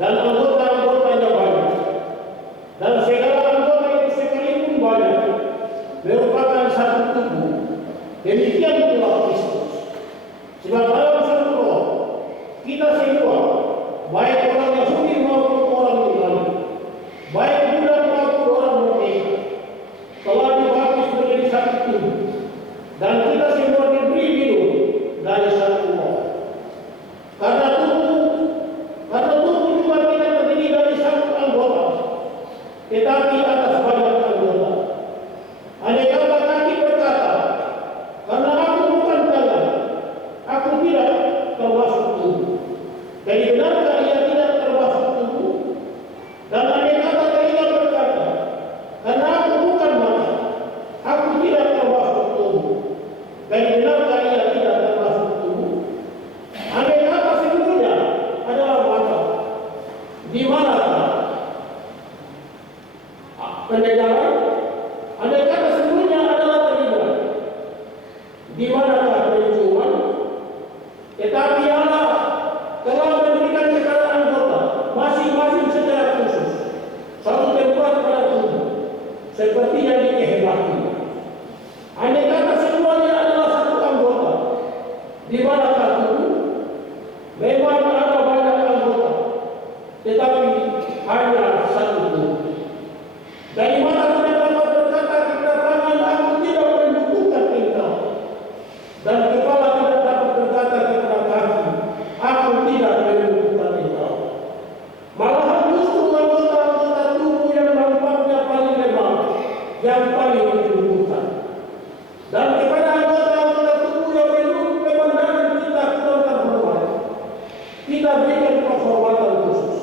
dan anggota-anggotanya banyak, dan segala anggota itu sekalipun banyak merupakan satu tubuh. Demikian pula Kristus. Sebab dalam satu roh kita semua, baik orang Yahudi maupun orang Yunani, baik budak maupun orang merdeka, telah dibaptis menjadi satu tubuh, dan kita semua diberi minum dari satu roh. Karena tubuh juga tidak terdiri dari satu anggota, tetapi atas banyak anggota. Andai kata kaki berkata, karena aku bukan tangan, aku tidak termasuk tubuh. Jadi benarkah ia tidak termasuk tubuh? Dan andai kata telinga berkata, karena aku bukan mata, aku tidak termasuk tubuh. Jadi benarkah ia tidak termasuk tubuh? Andai kata seluruhnya adalah mata, di manakah pendengaran? Andai kata seluruhnya adalah telinga, di manakah penciuman? Tetapi Allah telah memberikan kepada anggota masing-masing secara khusus satu tempat pada tubuh, seperti yang dikehendakinya. Andai kata semuanya adalah satu anggota, di manakah tubuh? Memang ada banyak anggota, tetapi hanya satu tubuh. Dari mana kita dapat berkata kepada tangan, aku tidak membutuhkan engkau, dan kepala tidak dapat berkata kepada kaki, aku tidak membutuhkan engkau. Malahan justru anggota-anggota tubuh yang nampaknya paling lemah yang paling dibutuhkan. Dan kepada anggota-anggota tubuh yang memandang kita kurang terhormat, kita berikan penghormatan khusus.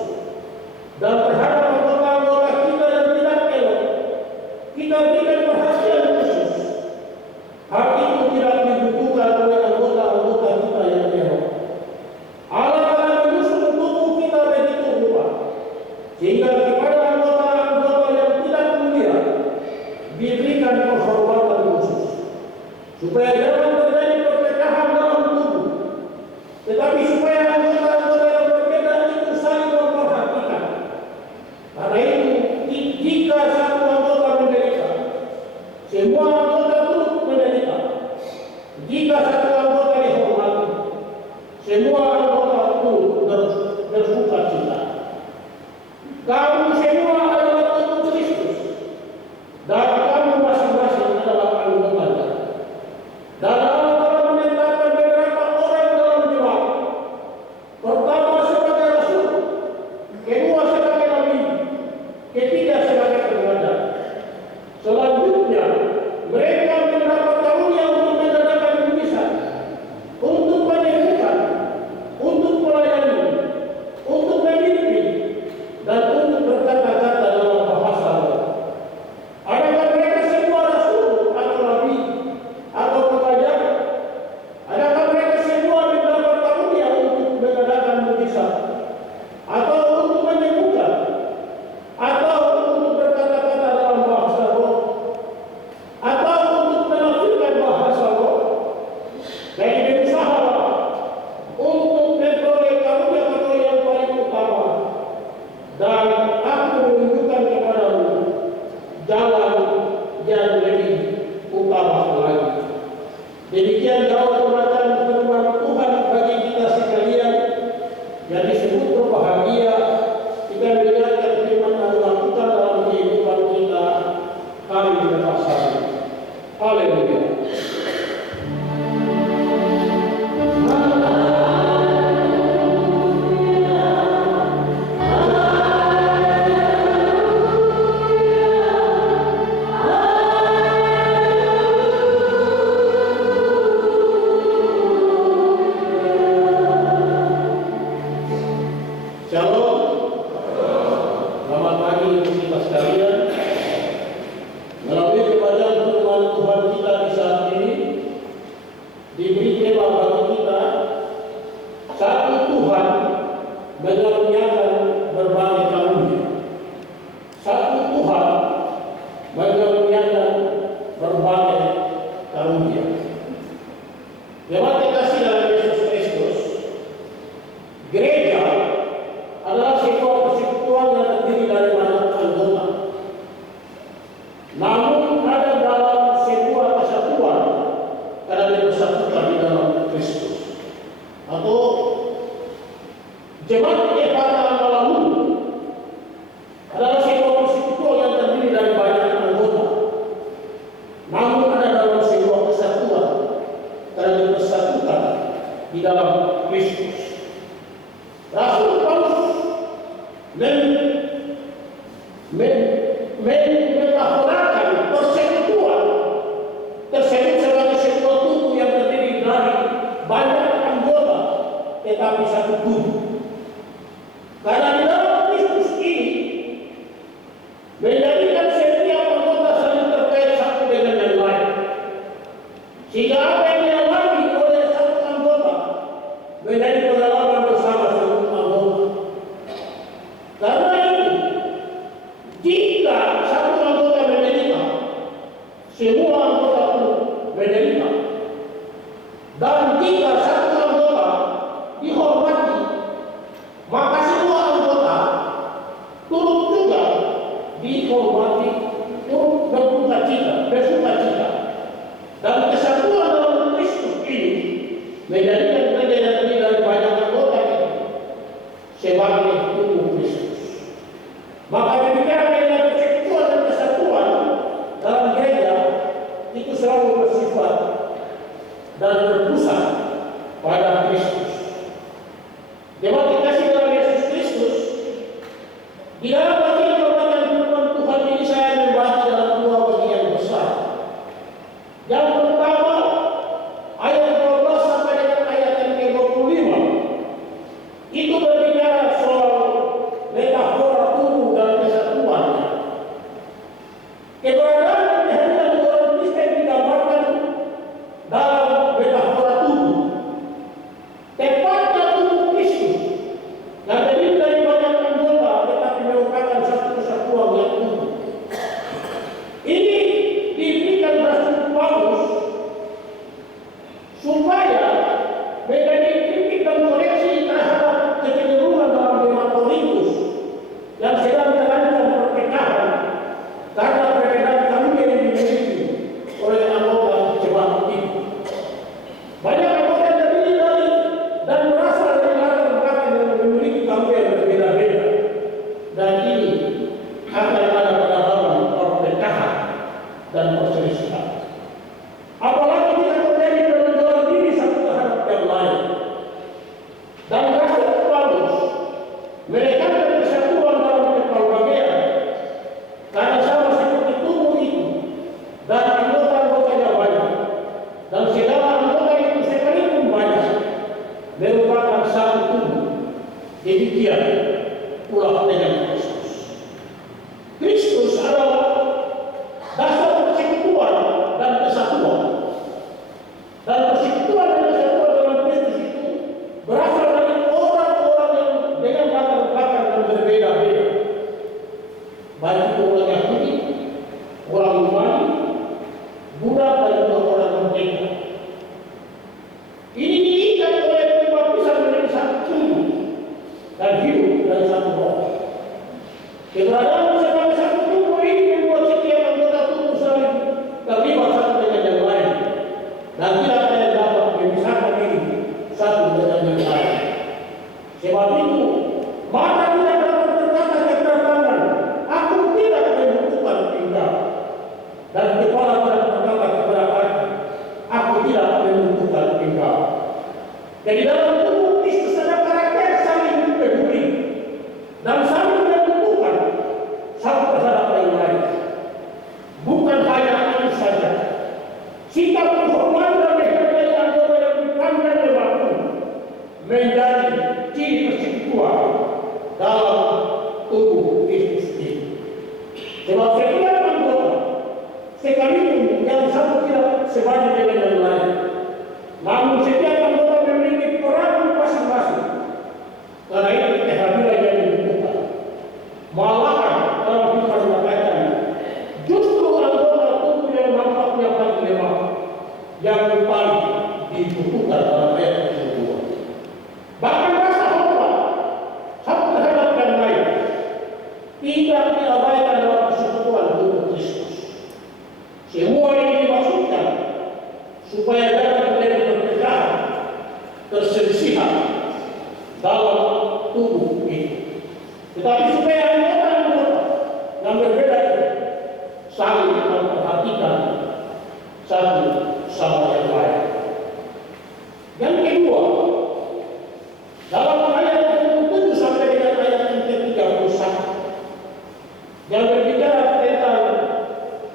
Dan terhadap anggota-anggota kita yang tidak elok, kita berikan perhatian khusus. Hal itu tidak dibutuhkan oleh anggota-anggota kita yang elok. Allah telah menyusun tubuh kita begitu rupa, sehingga kepada anggota-anggota yang tidak mulia diberikan penghormatan khusus, supaya jangan terjadi perpecahan dalam tubuh, tetapi supaya anggota-anggota yang berbeda itu saling memperhatikan. Karena itu, jika satu anggota menderita, semua anggota turut menderita. Jika satu anggota dihormati, semua anggota turut bersuka cita. Kamu metaforakan persekutuan tersebut sebagai sebuah tubuh yang terdiri dari banyak anggota tetapi satu tubuh. Karena di dalam Kristus ini menjadikan setiap anggota saling terkait satu dengan yang lain, sehingga apa yang dialami oleh satu anggota menjadi pengalaman bersama seluruh anggota. Karena itu, jika satu anggota menderita, semua anggota pun menderita. Dan jika satu anggota dihormati, maka semua anggota turut juga dihormati, turut bersuka cita. Dan kesatuan dalam Kristus ini menjadikan gereja yang terdiri dari banyak anggota itu sebagai tubuh Kristus. Maka demikian dengan persekutuan dan kesatuan dalam gereja itu selalu bersifat dan berpusat pada Kristus. Jemaat dikasih dalam Yesus Kristus, di dalam bagian pembacaan firman Tuhan ini saya membahas dalam dua bagian besar. Yang pertama, ayat 12 sampai dengan ayat yang ke-25 itu berbicara soal metafora tubuh dan kesatuannya. Keberadaan dan kehadiran orang Kristen digambarkan dalam metafora tubuh. Tepatnya tubuh Kristus yang terdiri dari banyak anggota tetapi merupakan satu kesatuan yang utuh. Ini diberikan Rasul Paulus supaya menjadi kritik dan koreksi terhadap kecenderungan dalam jemaat Korintus yang sedang terancam perpecahan karena perbedaan karunia yang dimiliki oleh anggota jemaat itu. Banyak anggota yang terdiri dari dan berasal dari latar belakang yang memiliki karunia yang berbeda-beda, dan ini akan ada pendalaman perpecahan dan perselisihan. Apalagi jika terjadi penonjolan diri satu terhadap yang lain. Dan Rasul Paulus menekankan kesatuan dalam kepelbagaian karena sama seperti tubuh itu dan anggota-anggotanya banyak, dan segala anggota itu sekalipun banyak merupakan satu tubuh. Demikian pula dengan Kristus. Kristus adalah dasar persekutuan dan kesatuan. Dan persekutuan dan kesatuan dalam Kristus itu berasal dari orang-orang yang dengan latar belakang yang berbeda-beda. Baik itu orang Yahudi, orang Yunani, Buddha, dan juga orang Merdeka. Ini diikat oleh pembaptisan menjadi satu tubuh dan hidup dari satu roh. Keberadaan sebagai satu tubuh ini membuat setiap anggota tubuh saling terlibat satu dengan yang lain, dan tidak ada yang dapat memisahkan diri satu dengan yang lain. Sebab itu, mata tidak dapat berkata kepada aku tidak membutuhkan engkau, dan kepala tidak berkata kepada kaki, aku tidak membutuhkan engkau. Jadi dalam tubuh Kristus ada karakter saling peduli dan saling membutuhkan satu terhadap yang lain. Bukan hanya itu saja, sikap penghormatan dan menghargai anggota yang dipandang lebih menjadi ciri persekutuan dalam tubuh Kristus ini. Sebab setiap anggota sekalipun yang satu tidak sebanyak dengan yang lain, namun setiap anggota memiliki peran masing-masing. Karena itu kehadiran yang dibutuhkan. Malahan dalam firman mengatakan, justru anggota tubuh yang nampaknya paling lemah yang paling dibutuhkan dalam ayat kedua. Bahkan rasa hormat satu terhadap yang lain tidak diabaikan dalam persekutuan tubuh Kristus. Semua ini dimaksudkan supaya jangan terjadi perpecahan, perselisihan dalam tubuh ini, tetapi supaya anggota-anggota yang berbeda itu saling memperhatikan satu sama yang lain. Yang kedua, dalam ayat 27 sampai dengan ayat yang ke-31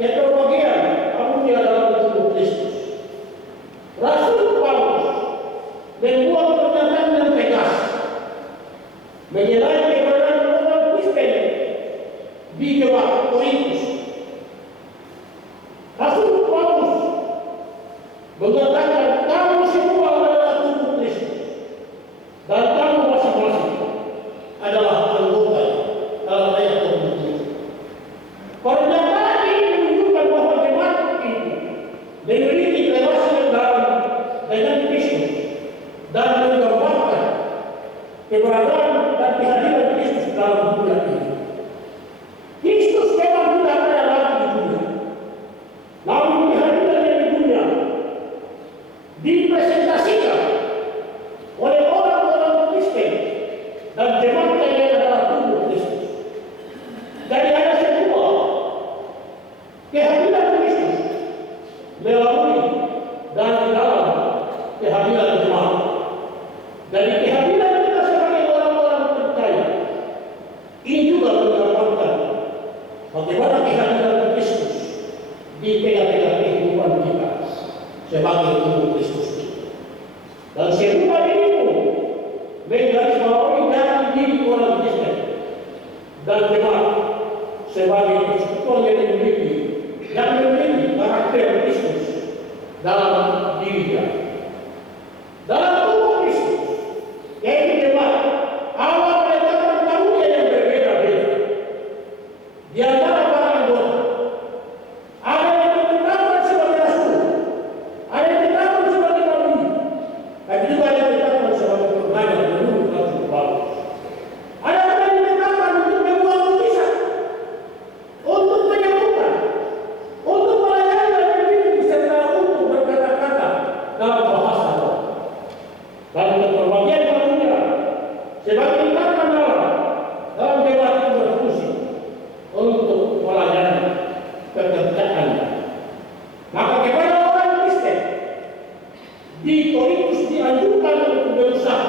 Heterogenean karunia dalam tubuh Kristus. Rasul Paulus membuat pernyataan yang tegas mengenai keberadaan orang Kristen di jemaat Korintus. Rasul Paulus mengatakan kamu semua adalah tubuh Kristus dan kamu masing-masing adalah anggota dalam ayat tersebut. Pernyataan ini menunjukkan bahwa jemaat itu memiliki relasi yang dalam dengan Kristus dan menggambarkan keberadaan dan kehadiran Kristus dalam dunia ini. Kristus memang tidak ada lagi di dunia, namun kehadirannya di dunia dipresentasikan oleh orang-orang Kristen dan jemaat yang adalah tubuh Kristus. Jadi ada sebuah kehadiran Kristus melalui dan di dalam kehadiran jemaat. Dari kehadiran kita sebagai orang-orang percaya, ini juga menggambarkan bagaimana kehadiran Kristus di tengah-tengah kehidupan kita sebagai tubuh Kristus itu. Dan semua ini pun menggarisbawahi dari diri orang Kristen dan jemaat sebagai persekutuan yang memiliki karakter Kristus dalam dirinya. Dalam tubuh Kristus, yaitu jemaat, Allah meletakkan karunia yang berbeda-beda di antara para anggota. Ada yang ditetapkan sebagai rasul, ada yang ditetapkan sebagai nabi, tapi juga ada yang ditetapkan sebagai pengajar menurut Rasul Paulus. Ada yang ditetapkan untuk membuat mujizat, untuk menyembuhkan, untuk melayani dan membimbing serta untuk berkata-kata dalam bahasa Roh. Dan berbagai karunia sebagai ikatan dalam jemaat itu berfungsi untuk melayani pekerjaan. Maka kepada orang Kristen di Korintus dianjurkan untuk berusaha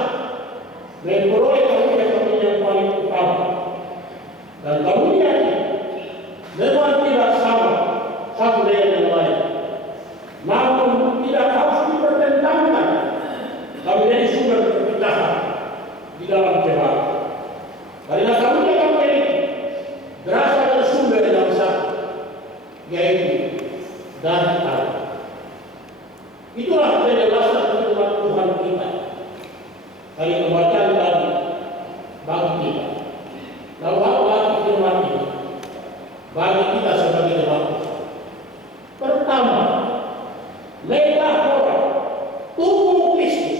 memperoleh karunia yang paling utama. Dan karunia ini memang tidak sama satu dengan yang lain, namun tidak harus dipertentangkan dan menjadi sumber perpecahan di dalam jemaat. Karena karunia yang memiliki berasal dari sumber yang satu, yaitu dari Allah. Itulah penjelasan firman Tuhan kita dari pembacaan tadi bagi kita. Lalu apa arti firman ini bagi kita sebagai jemaat? Pertama, metafora tubuh Kristus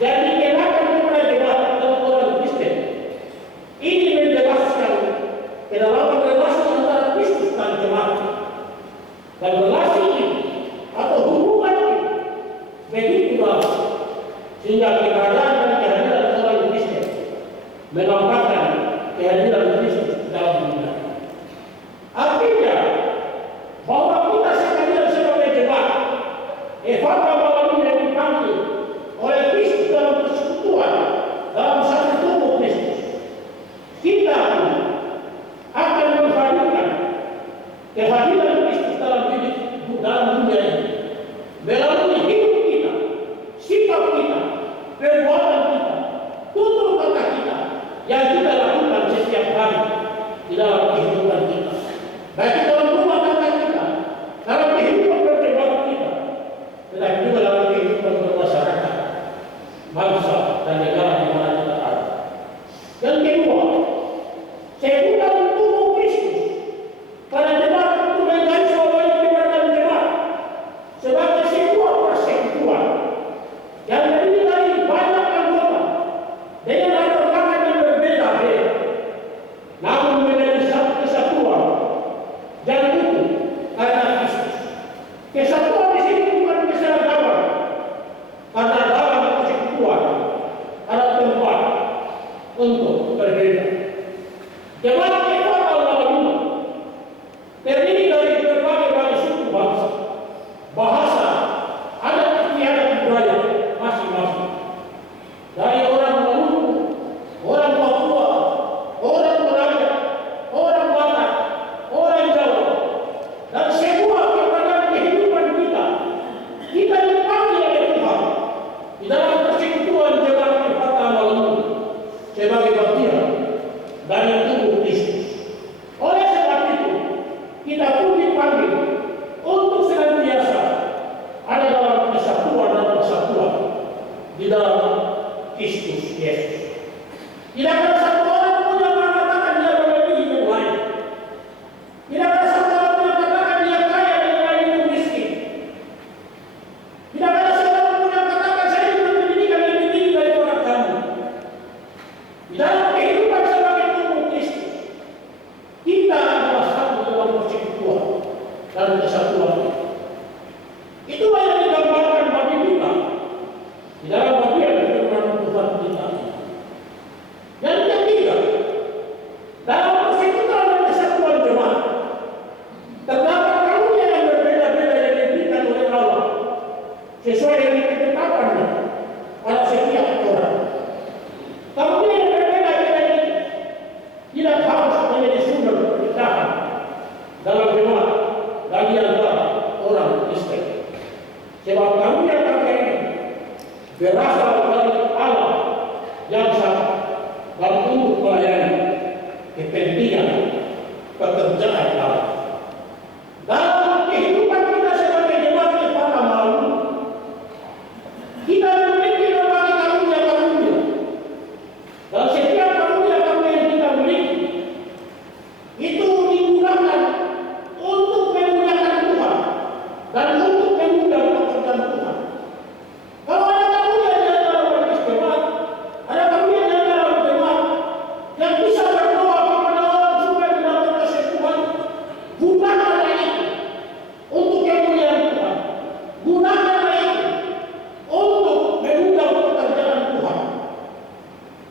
dan dikenakan kepada jemaat dan orang Kristen. Ini menjelaskan kedalaman relasi antara Kristus dan jemaat. Dan relasi ini atau hubungan ini begitu dalam sehingga keberadaan dan kehadiran orang Kristen menampakkan kehadiran Kristus dalam dunia. Artinya bahwa kita sekalian sebagai jemaat Evangel malam yang dipanggil oleh Kristus dalam persekutuan dalam satu tubuh Kristus, kita akan menghadirkan kehadiran Kristus dalam dunia ini melalui hidup kita, sikap kita, perbuatan kita, tutur kata kita yang kita lakukan setiap hari di dalam kehidupan kita, baik dalam rumah tangga kita, dalam kehidupan berjemaat kita, tetapi juga dalam kehidupan bermasyarakat, bangsa dan negara di mana kita ada. Yang kedua, sebutan tubuh Kristus pada jemaat itu menggarisbawahi keberadaan jemaat sebagai sebuah persekutuan yang terdiri dari banyak anggota dengan latar belakang yang berbeda-beda, namun menjadi satu kesatuan dan utuh karena Kristus. Kesatuan di sini bukan keseragaman, karena dalam persekutuan ada tempat untuk berbeda. Jemaat Evangel malam ini terdiri dari berbagai suku bangsa, bahasa, adat istiadat budaya masing-masing. Dari orang Maluku, orang Papua, orang Melayu, orang Batak, orang Jawa, kepentingan pekerjaan Allah. Dalam kehidupan kita sebagai jemaat Epata Malu, kita memiliki berbagai karunia-karunia. Dan setiap karunia-karunia yang kita miliki itu digunakan untuk memuliakan Tuhan dan untuk memudahkan pekerjaan Tuhan. Kalau ada karunia di antara majelis jemaat, ada karunia di antara jemaat yang bisa berdoa kepada Allah supaya mendapat kesembuhan, gunakanlah itu untuk kemuliaan Tuhan. Gunakanlah itu untuk memudahkan pekerjaan Tuhan.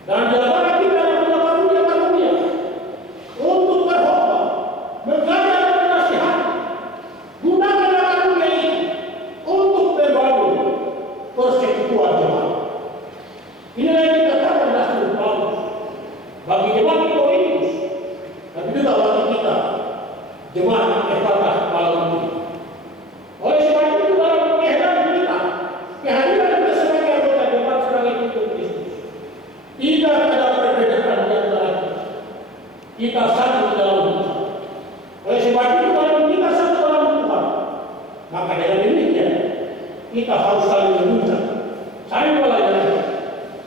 Dan jangan kita yang punya karunia-karunia untuk berkhotbah, mengajar dan menasihat, gunakanlah karunia itu untuk membangun persekutuan jemaat. Inilah yang dikatakan Rasul Paulus bagi jemaat di Korintus, tapi juga bagi kita jemaat Epata Malu ini. Oleh sebab itu dalam kehadiran kita sebagai anggota jemaat sebagai tubuh Kristus, tidak ada perbedaan di antara kita. Kita satu dalam Tuhan. Oleh sebab itu kalau kita satu dalam Tuhan, maka dengan demikian kita harus saling menunjang, saling melayani,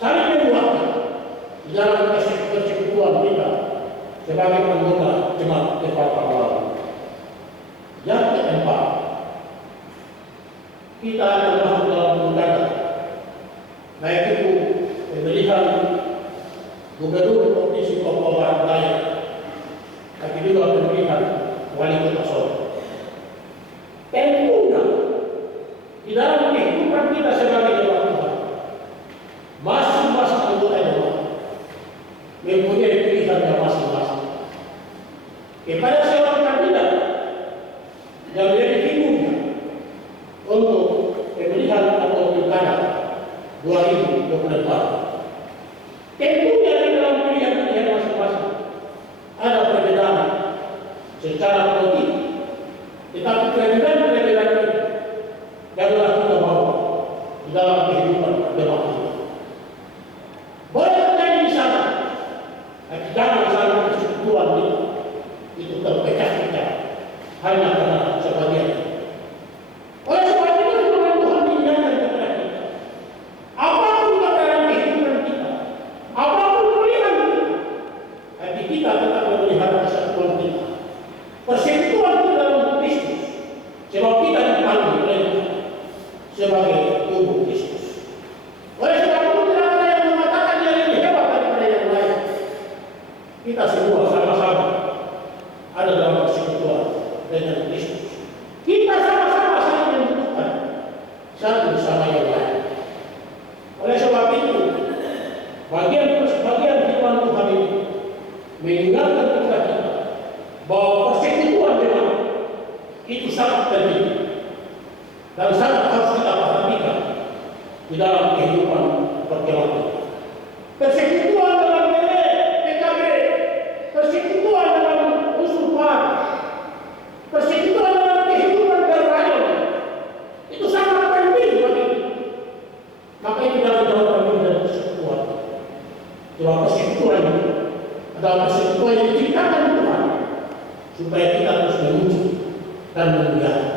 saling menguatkan di dalam persekutuan kita sebagai anggota jemaat Epata Malu. Yang keempat, kita akan masuk dalam undangan, baik itu pemilihan gubernur provinsi Papua Barat Daya, tapi juga pemilihan wali kota Solo. Tentunya di dalam kehidupan kita sebagai jemaat Tuhan, masing-masing anggota jemaat mempunyai pilihannya masing-masing. Kepada seorang kandidat yang menjadi figurnya untuk pemilihan atau pilkada 2024, tentunya di dalam pilihan-pilihan masing-masing ada perbedaan secara politik, tetapi perbedaan-perbedaan ini janganlah kita bawa di dalam kehidupan jemaat kita. Boleh terjadi di sana, tapi jangan sampai persekutuan itu terpecah-pecah hanya karena sebagian. Oleh sebab itu firman Tuhan diingatkan kepada kita, apapun dalam kehidupan kita, apapun pilihan kita, tapi kita tetap memelihara kesatuan kita, persekutuan kita dalam Kristus, sebab kita dipanggil oleh Tuhan sebagai tubuh Kristus. Oleh sebab itu tidak ada yang mengatakan dia lebih hebat daripada yang lain. Kita semua sama-sama ada dalam persekutuan dengan Kristus. Kita sama-sama saling membutuhkan satu sama yang lain. Oleh sebab itu, bagian firman Tuhan ini mengingatkan kepada kita bahwa persekutuan jemaat itu sangat penting dan sangat harus kita perhatikan di dalam kehidupan perjalanan. Persekutuan dalam PKB, persekutuan dalam unsur PAN, persekutuan dalam kehidupan berrayon, itu sangat penting bagi kita. Maka itu dalam jawaban dari persekutuan. Sebab persekutuan itu adalah persekutuan yang diciptakan Tuhan supaya kita terus memuji dan memuliakan.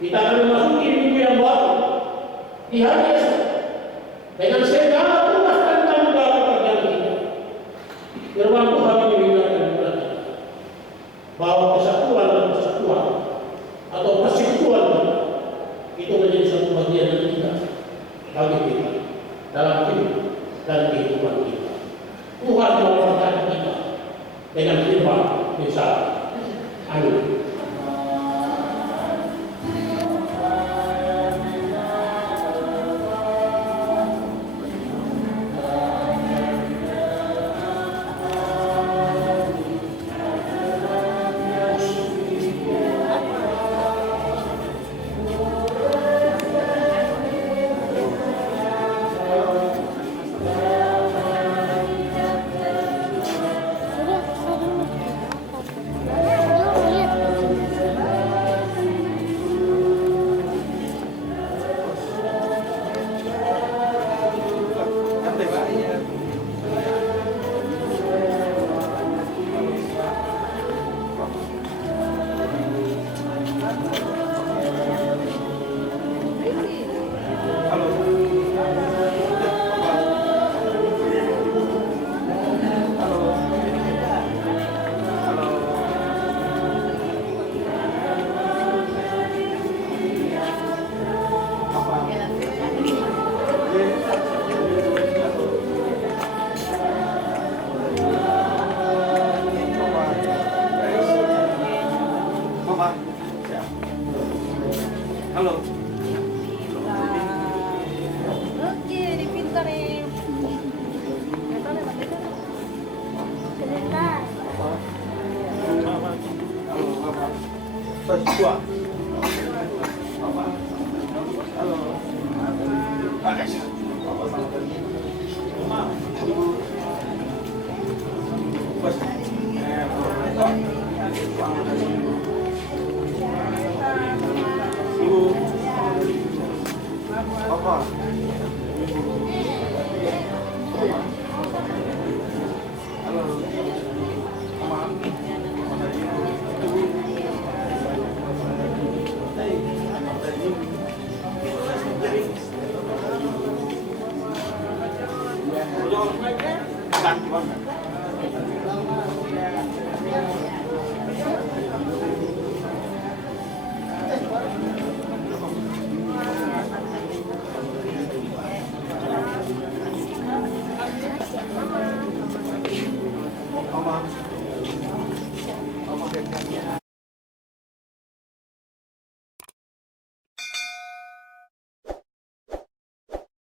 Kita akan memasuki minggu yang baru di hari esok dengan segala tugas dan tanggung jawab pekerjaan kita. Firman Tuhan ini mengingatkan kepada kita bahwa kesatuan dan persatuan atau persekutuan itu menjadi satu bagian dari kita bagi kita dalam hidup dan kehidupan kita. Tuhan memberkati kita dengan firman besar. Amin. Tua. Halo. Pas